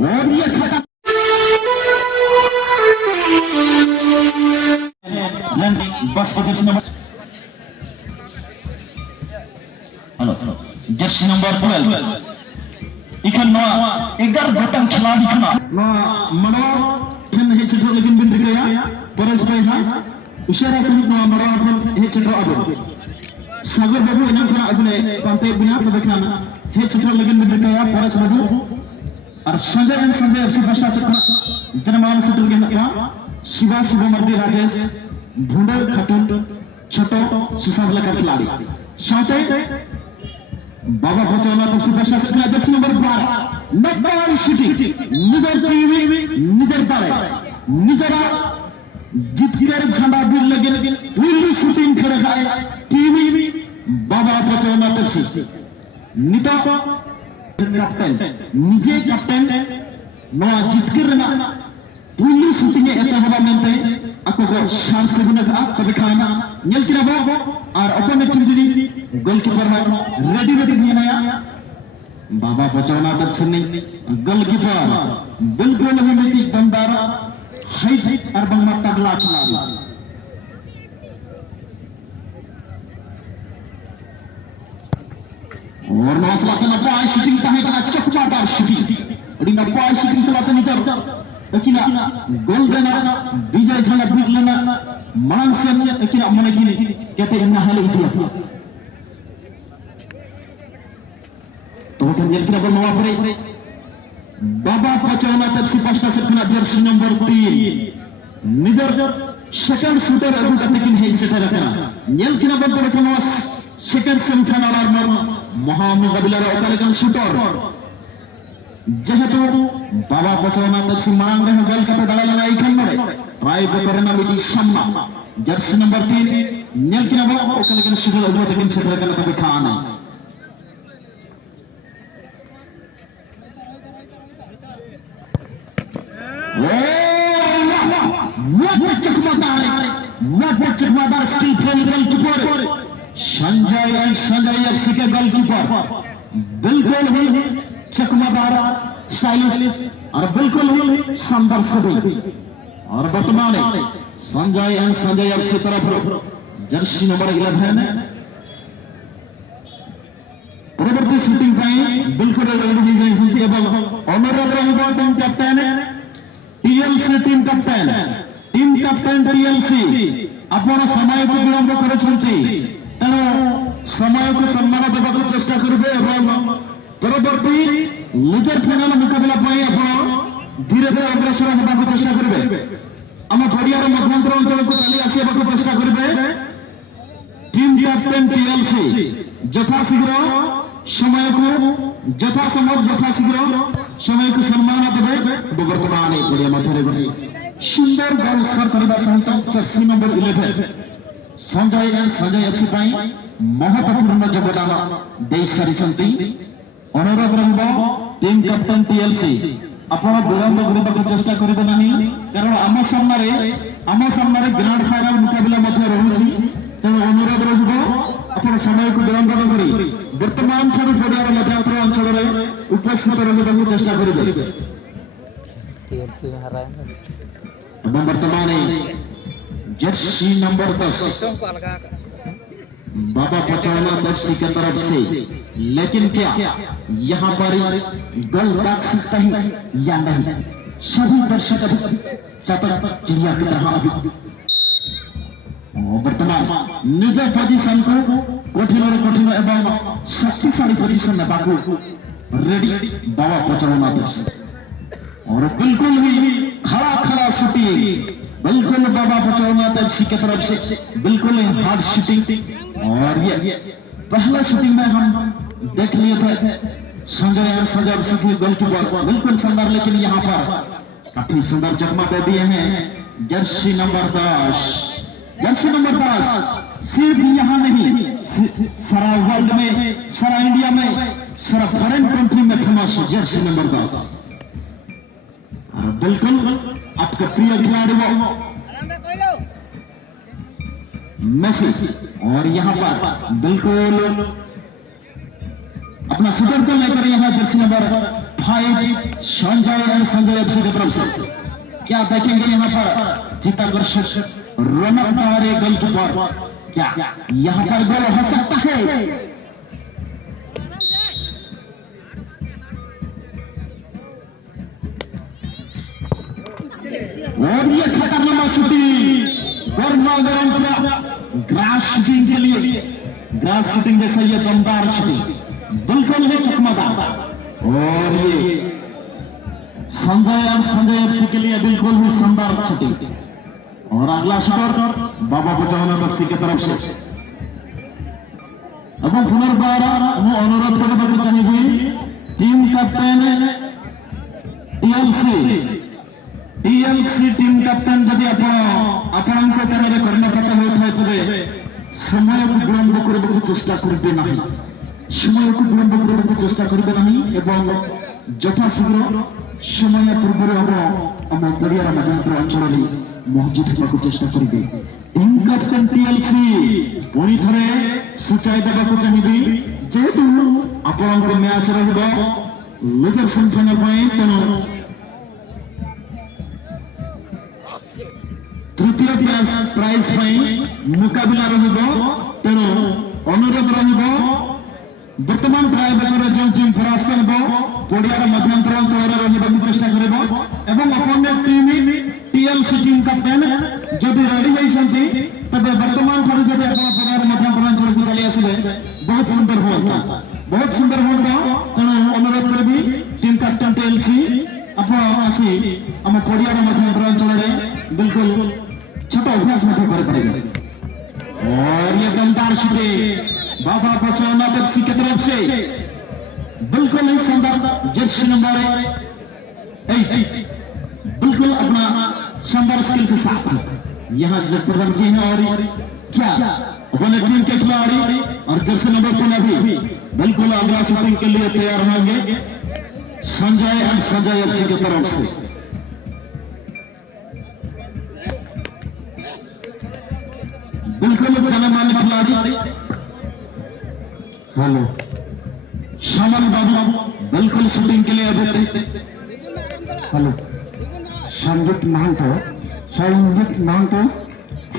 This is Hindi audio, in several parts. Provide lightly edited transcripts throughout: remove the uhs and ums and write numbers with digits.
और ये खाता बस Jersey number hello Jersey number 12 इखन नवा 11 गोटन खिलाड़ी खना नवा मनो ठन हे सेटो लेकिन बिन रिकया परस भाई हा उशारा सहित नवा मनो ठन हे सेटो आबो सागर बाबू एना खना अगुने कांटे बिना तबे खाना हे सेटो लेकिन बिन रिकया परस बाबू और संजय एफसी फर्स्ट से जनमान सेटल के ना शिवा शिवमर्दी राजेश भुंडल खटन छोटो सुशांत लकर खिलाड़ी साथे बाबा बचावना तो सुपरस्टार से जर्सी नंबर 12 नब्बे सिटी निजर टीवी निजर दाले निजरा जीतकर झंडा भी लगे पूरी शूटिंग खड़े है टीवी बाबा बचावना तफसी निता कैप्टन निजे कैप्टन नवा जीतकर ना पूरी शूटिंग एते हवा मेंते ako go shar se guna ka tabe khana nyel kina bo ar opponent team dini goalkeeper ha ready niya ya baba bachawna tak sunni goalkeeper bilkul hi miti damdar height ar bangma tagla khiladi और नौसला से नपा शूटिंग ताहे kana चकमादार shooting odi napa shooting se lata nijar ekina gol dena bijay jhana bidlena mang sen ekina mane kini kete inna hale idia to kan yel kina bol pare baba bachawna tafsi pasta se kana jersey number 3 nijar second shooter agu katekin he setter kana yel kina bol pare kana second semifinal ar महामुकाबिला रे ओकाले kan shooter যেহেতু বাবা বচাওনা তফসি মারাং রে গোল কাপে দাঁড়ালে না এইখান নড়ে রায় বকরেনা মিটি সামনা জার্সি নাম্বার 3 নেল কিনা বলা ওখানে কেন শুধু ওগুলোতে কিন সেটা কেন তবে খাওয়া নাই what चकमादार स्किलफुल गोलकीपर संजय एफसी के गोलकीपर बिल्कुल ही चकमादार स्टाइलिश और बिल्कुल ही शानदार सभी और वर्तमान संजय एफसी तरफ जर्सी नंबर 11 परवर्ती शूटिंग बिल्कुल ready honourable team captain TLC team captain TLC आपण समय को विलंब करछंती तेणु समय को सम्मान देवा को चेष्टा करिबे एवं परवर्ती निजर फाइनल मुकाबला पई आपण धीरे धीरे अग्रसर होबा को चेष्टा करिबे हम घड़ियार मध्यांतर अंचल को चली आसीबा को चेष्टा करिबे टीम कैप्टन टीएलसी यथाशीघ्र समय को यथासंभव यथाशीघ्र समय को सम्मान देबे वर्तमान घड़िया मध्य रे सुंदर गोल स्कोर करबा सहित जर्सी नंबर 11 संजय एफसी पई महत्वपूर्ण योगदान दे सारिछंती अनुरोध रहबो टीम कैप्टन टीएलसी आपण विलंब करबा चेष्टा करबे नाही कारण आम सामने ग्रांड फाइनल मुकाबला मध्य रहउछि तेणु अनुरोध रहबो आपण समय को विलंब न करी वर्तमान ठारू पडियार मध्यांतर अंचल रे उपस्थित रहबा चेष्टा करबे टीएलसी हराए एवं वर्तमान जर्सी नंबर 10 बाबा बचावना एफसी की तरफ से लेकिन क्या यहाँ पर गोल दाग सकता है या नहीं सभी दर्शक चतक चिड़िया की तरह अभी वर्तमान निज पोजिशन को कठिन एवं शक्तिशाली पोजिशन में बाकू रेडी बाबा बचावना एफसी और बिल्कुल ही खड़ा शूटिंग बिल्कुल बाबा बचावना एफसी की तरफ से बिल्कुल हार्ड शूटिंग और ये पहला शूटिंग में हम देख लिए थे संजय एफसी गोलकीपर बिल्कुल शानदार लेकिन यहाँ पर काफी सुंदर चकमा दे दिए हैं जर्सी नंबर 10 सिर्फ यहाँ नहीं सारा वर्ल्ड में सारा इंडिया में सारा फॉरेन कंट्री में फेमस जर्सी नंबर 10 बिल्कुल आपका प्रिय खिलाड़ी वो मेसी और यहाँ पर बिल्कुल अपना शूटर को लेकर यहाँ Jersey number 5 Sanjay and Sanjay FC की तरफ से क्या देखेंगे यहाँ पर चित्ताकर्षक रनअप हमारे गोलकीपर क्या यहाँ पर गोल हो सकता है। और ये खतरनाक शूटिंग ग्रास शूटिंग के लिए ग्रास शूटिंग जैसा ये दमदार शूटिंग बिल्कुल है चकमदार। और ये संजय एफसी के लिए बिल्कुल भी शानदार शूटिंग। और अगला शॉट बाबा बचावना एफसी की तरफ से এবং পুনর্বার ମୁଁ ଅନୁରୋଧ କରିବାକୁ ଚାହିଁବି team captain TLC team captain जदि आपण टीम कर्णपात होता तेरे समय को विलंब करने चेष्टा करेंगे ना समय को विलंब करने चेष्टा करेंगे ना यथाशीघ्र समय पूर्व आम पड़ियार मध्यांतर अंचल मौजूद होगा चेष्टा करेंगे। टीम कैप्टेन टीएलसी पुणी थे सूचाई देवाक चाहिए जेहेतु आपण मैच रजर सेमिफाइनल तेणु तृतीय प्राइज मुकाबला तेणु अनुरोध वर्तमान प्राइवेटर जो टीम फरास्त पड़ियार मध्यांतर अंचल रही चेष्टा कर टीम टीएलसी टीम कैप्टेन जदि रेडी होती तब वर्तमान ठार जब पड़ियार मध्यांतर अंचल को चली आसवे बहुत सुंदर होता तेणु अनुरोध करी टीम कैप्टेन टीएलसी आसी आम पड़ियार मध्यांतर अंचल बिल्कुल छोट अभ्यास करेंगे। और ये दमदार शूटिंग बाबा बचावना एफसी की तरफ से बिल्कुल ही शानदार जर्सी नंबर 8 बिल्कुल अपना शानदार स्किल के साथ यहाँ जगह हैं। और क्या अपने टीम के खिलाड़ी और जर्सी नंबर 3 अभी बिल्कुल अगला शूटिंग के लिए तैयार होंगे संजय एफसी की तरफ से। बिल्कुल जनमान्य खिलाड़ी हेलो श्यामल बाबू बिल्कुल शूटिंग के लिए अभी हेलो संजीत महंतो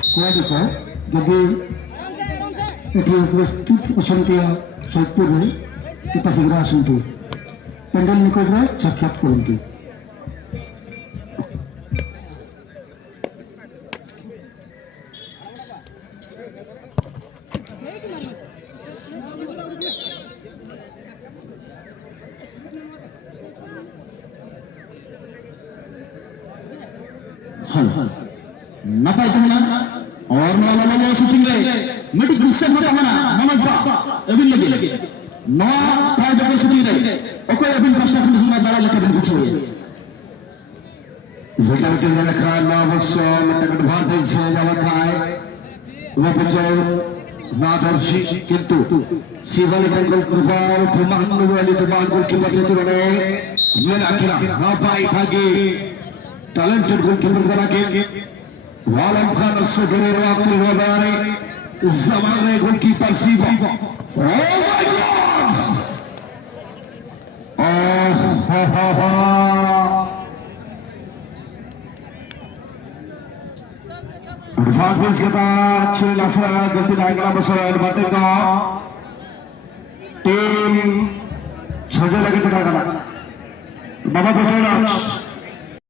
कुआडिको जदि ये उपस्थित अच्छा सैतपुर शीघ्र आसतु पेंडल निकट में साक्षात करती। ना पाए और ना शूटिंग मेडिक गुस्से होता है ना नमस्कार अभी लगे ना पाए देखो शूटिंग रे ओके अभी कष्ट कर सुना दाड़ा लेकर दिन पूछो बेटा के लिए खा ना बस मतलब एडवांटेज से जावा खाए वो बच्चे ना दर्शी किंतु सिवाली का गोल प्रभाव प्रमाण वाली प्रमाण गोल की बातें तो बने ये आखिरा ना पाए भागे टैलेंटेड गोलकीपर करा के वालम खान से जुड़े वक्त हो रहे जमाने गोलकीपर सीबा ओह माय गॉड एडवांटेज के बाद अच्छे नसरा जल्दी लाएगा बस एडवांटेज का टीम छजे लगे टका बाबा बचाओ